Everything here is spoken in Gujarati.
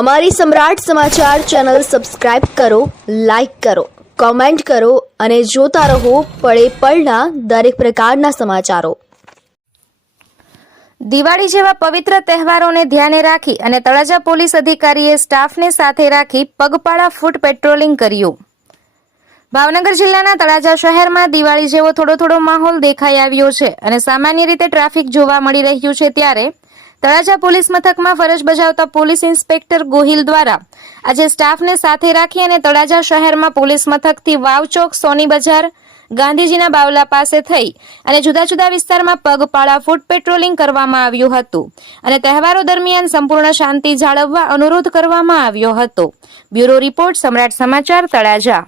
અમારી સમ્રાટ સમાચાર ચેનલ સબસ્ક્રાઇબ કરો, લાઇક કરો, કોમેન્ટ કરો અને જોતા રહો પળે પળના દરેક પ્રકારના સમાચારો. દિવાળી જેવા પવિત્ર તહેવારોને ધ્યાને રાખી અને તળાજા પોલીસ અધિકારીએ સ્ટાફને સાથે રાખી પગપાળા ફૂટ પેટ્રોલિંગ કર્યું. ભાવનગર જિલ્લાના તળાજા શહેરમાં દિવાળી જેવો થોડો થોડો માહોલ દેખાઈ આવ્યો છે અને સામાન્ય રીતે ટ્રાફિક જોવા મળી રહ્યું છે ત્યારે તળાજા પોલીસ મથકમાં ફરજ બજાવતા પોલીસ ઇન્સ્પેક્ટર ગોહિલ દ્વારા આજે સ્ટાફને સાથે રાખી અને તળાજા શહેરમાં પોલીસ મથકથી વાવ ચોક, સોની બજાર, ગાંધીજીના બાવલા પાસે થઈ અને જુદા જુદા વિસ્તારમાં પગપાળા ફૂટ પેટ્રોલિંગ કરવામાં આવ્યું હતું અને તહેવારો દરમિયાન સંપૂર્ણ શાંતિ જાળવવા અનુરોધ કરવામાં આવ્યો હતો. બ્યુરો રિપોર્ટ સમ્રાટ સમાચાર તળાજા.